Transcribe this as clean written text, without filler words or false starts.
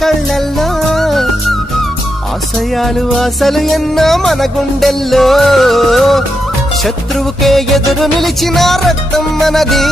కళ్ళల్లో ఆశయాలు ఆశలు ఎన్నో మన గుండెల్లో శత్రువుకే ఎదురు నిలిచిన రక్తం మనది